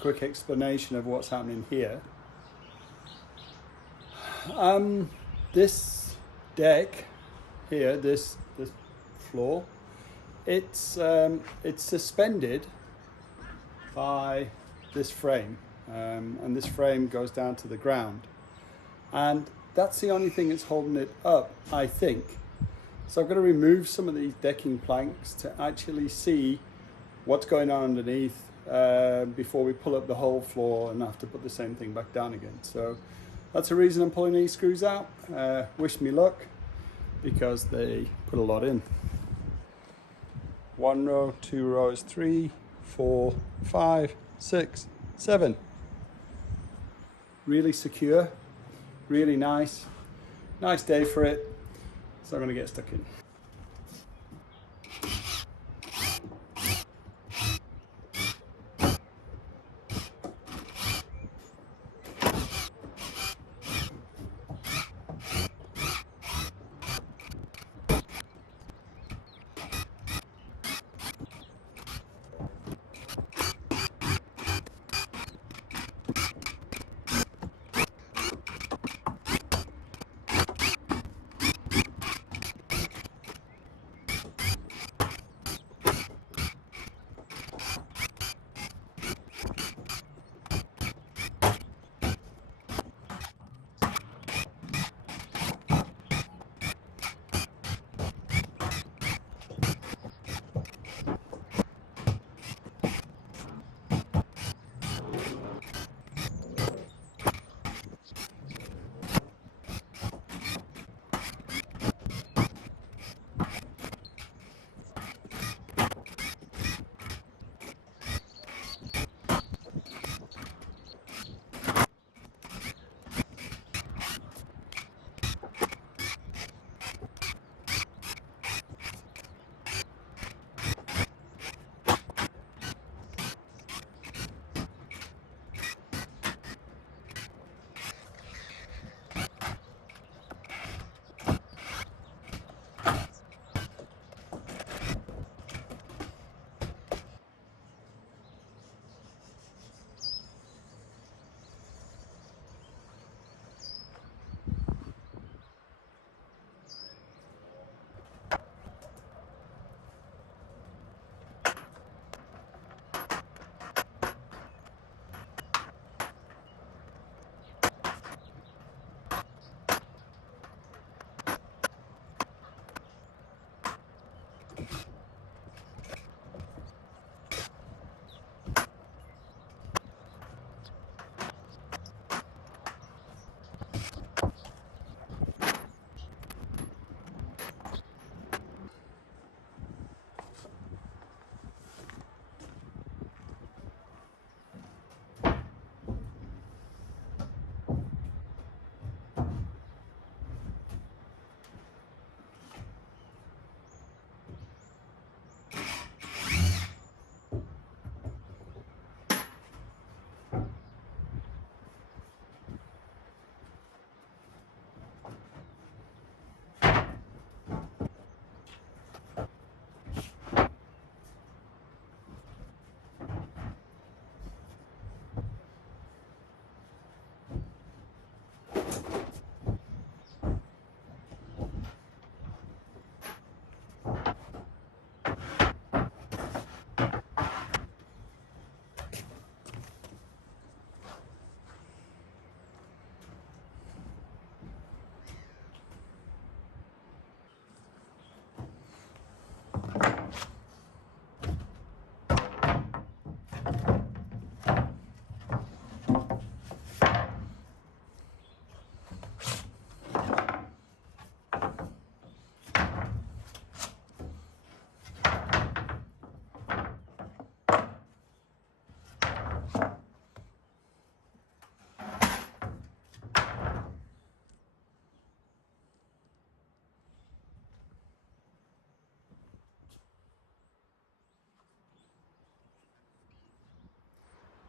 quick explanation of what's happening here. This deck here, this floor, it's suspended by this frame, and this frame goes down to the ground, and that's the only thing that's holding it up, I think. So I'm going to remove some of these decking planks to actually see what's going on underneath before we pull up the whole floor and have to put the same thing back down again. So that's the reason I'm pulling these screws out. Wish me luck, because they put a lot in. 1 row, 2 rows, 3, 4, 5, 6, 7. Really secure, really nice day for it. So I'm going to get stuck in.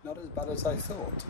Not as bad as I thought.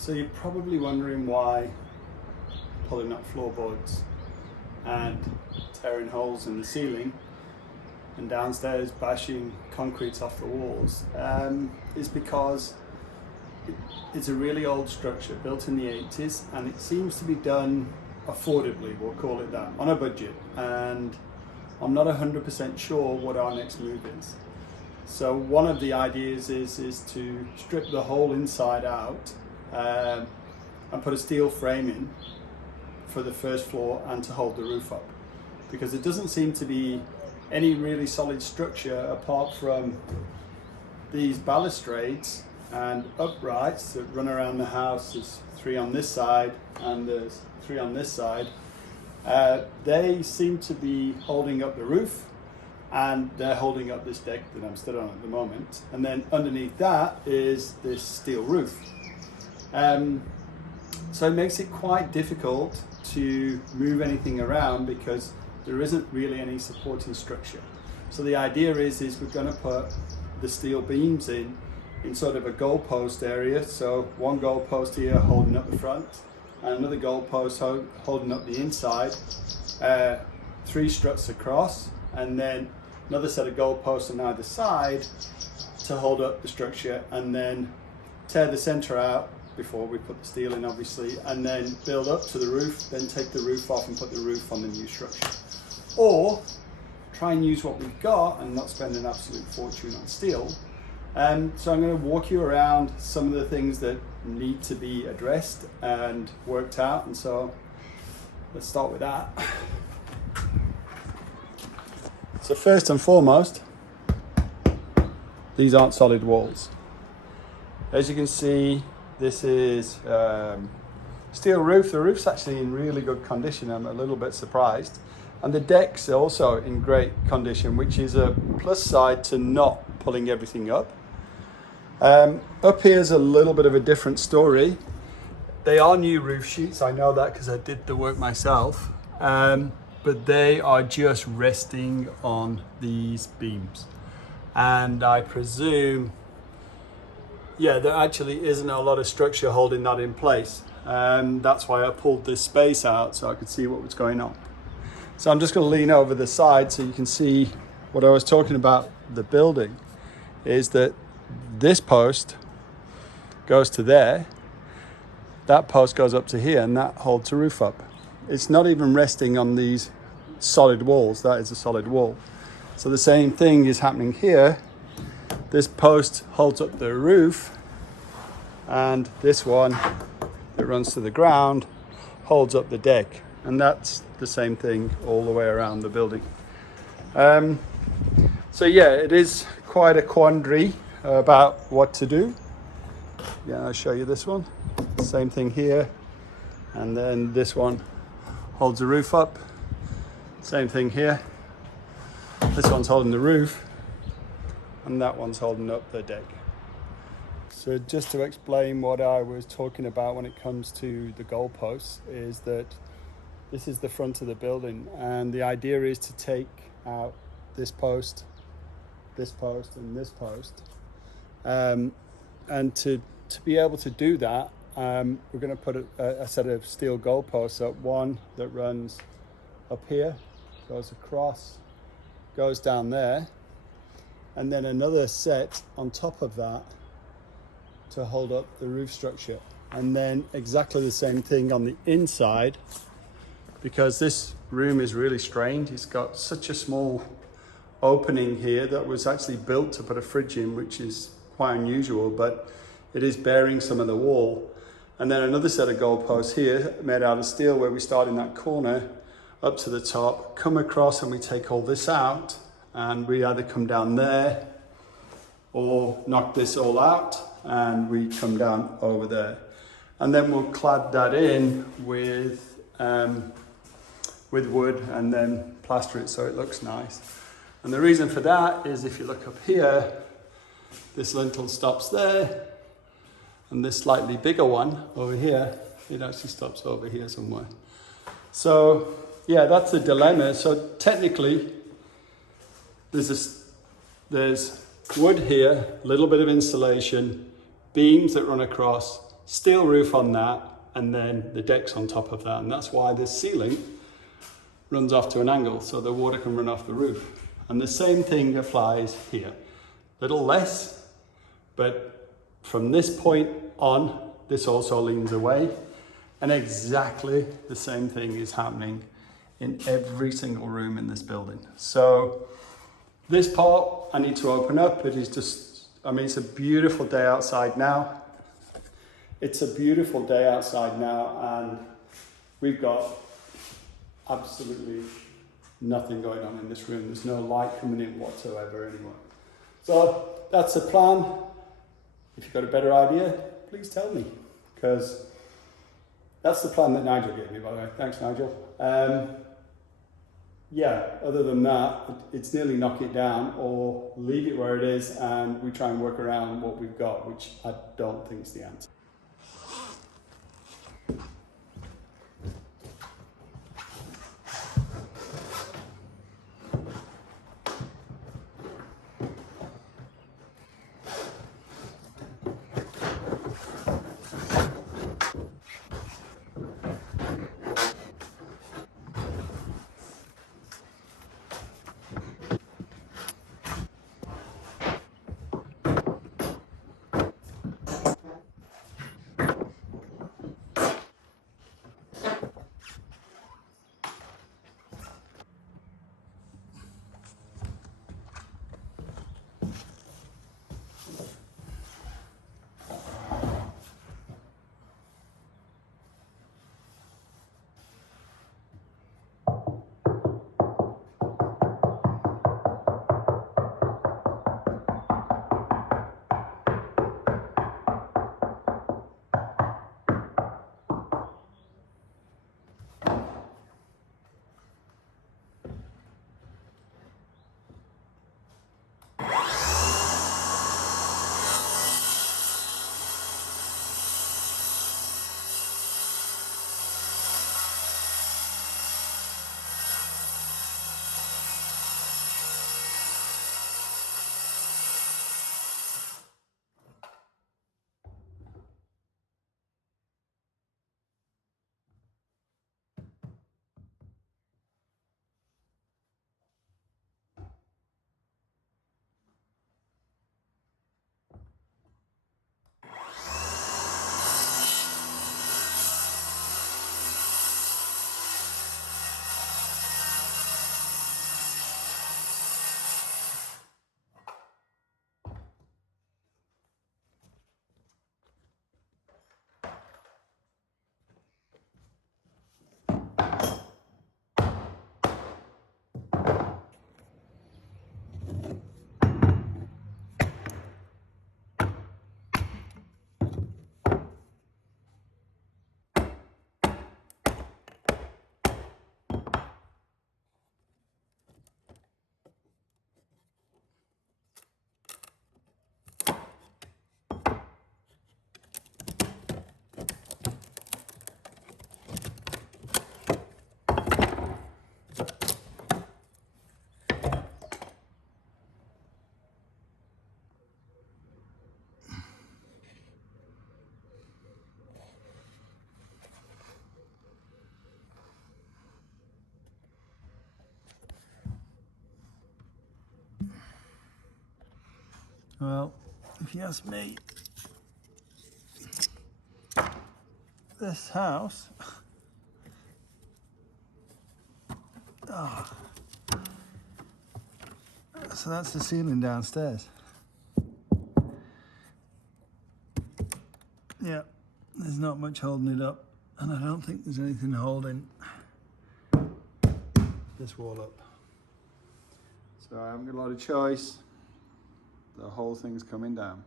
So you're probably wondering why pulling up floorboards and tearing holes in the ceiling and downstairs bashing concrete off the walls is because it's a really old structure built in the 80s, and it seems to be done affordably, we'll call it that, on a budget, and I'm not 100% sure what our next move is. So one of the ideas is to strip the whole inside out and put a steel frame in for the first floor and to hold the roof up, because there doesn't seem to be any really solid structure apart from these balustrades and uprights that run around the house. There's 3 on this side and there's 3 on this side. They seem to be holding up the roof, and they're holding up this deck that I'm stood on at the moment. And then underneath that is this steel roof. So it makes it quite difficult to move anything around because there isn't really any supporting structure. So the idea is we're going to put the steel beams in sort of a goalpost area. So one goalpost here holding up the front, and another goalpost holding up the inside, 3 struts across, and then another set of goalposts on either side to hold up the structure, and then tear the center out before we put the steel in, obviously, and then build up to the roof, then take the roof off and put the roof on the new structure. Or try and use what we've got and not spend an absolute fortune on steel. So I'm going to walk you around some of the things that need to be addressed and worked out, and so let's start with that. So first and foremost, these aren't solid walls. As you can see, this is steel roof. The roof's actually in really good condition. I'm a little bit surprised. And the deck's also in great condition, which is a plus side to not pulling everything up. Up here's a little bit of a different story. They are new roof sheets, I know that because I did the work myself, but they are just resting on these beams. And I presume, yeah, there actually isn't a lot of structure holding that in place. That's why I pulled this space out so I could see what was going on. So I'm just going to lean over the side so you can see what I was talking about. The building is that this post goes to there, that post goes up to here, and that holds the roof up. It's not even resting on these solid walls. That is a solid wall. So the same thing is happening here. This post holds up the roof, and this one that runs to the ground holds up the deck. And that's the same thing all the way around the building. So yeah, it is quite a quandary about what to do. Yeah, I'll show you this one. Same thing here. And then this one holds the roof up. Same thing here. This one's holding the roof, and that one's holding up the deck. So just to explain what I was talking about when it comes to the goalposts, is that this is the front of the building, and the idea is to take out this post, and this post. And to be able to do that, we're going to put a set of steel goalposts up, one that runs up here, goes across, goes down there, and then another set on top of that to hold up the roof structure. And then exactly the same thing on the inside, because this room is really strange. It's got such a small opening here that was actually built to put a fridge in, which is quite unusual, but it is bearing some of the wall. And then another set of goalposts here made out of steel, where we start in that corner up to the top, come across, and we take all this out, and we either come down there or knock this all out and we come down over there. And then we'll clad that in with wood and then plaster it so it looks nice. And the reason for that is, if you look up here, this lintel stops there, and this slightly bigger one over here, it actually stops over here somewhere. So yeah, that's the dilemma. So technically, there's wood here, a little bit of insulation, beams that run across, steel roof on that, and then the deck's on top of that. And that's why this ceiling runs off to an angle so the water can run off the roof. And the same thing applies here. Little less, but from this point on, this also leans away. And exactly the same thing is happening in every single room in this building. So this part I need to open up. It is just, I mean, it's a beautiful day outside now. It's a beautiful day outside now, and we've got absolutely nothing going on in this room. There's no light coming in whatsoever anymore. So that's the plan. If you've got a better idea, please tell me, because that's the plan that Nigel gave me, by the way. Thanks, Nigel. Yeah, other than that, it's nearly knock it down or leave it where it is and we try and work around what we've got, which I don't think is the answer. Well, if you ask me, this house, oh, so that's the ceiling downstairs. Yeah, there's not much holding it up, and I don't think there's anything holding this wall up. So I haven't got a lot of choice. The whole thing's coming down.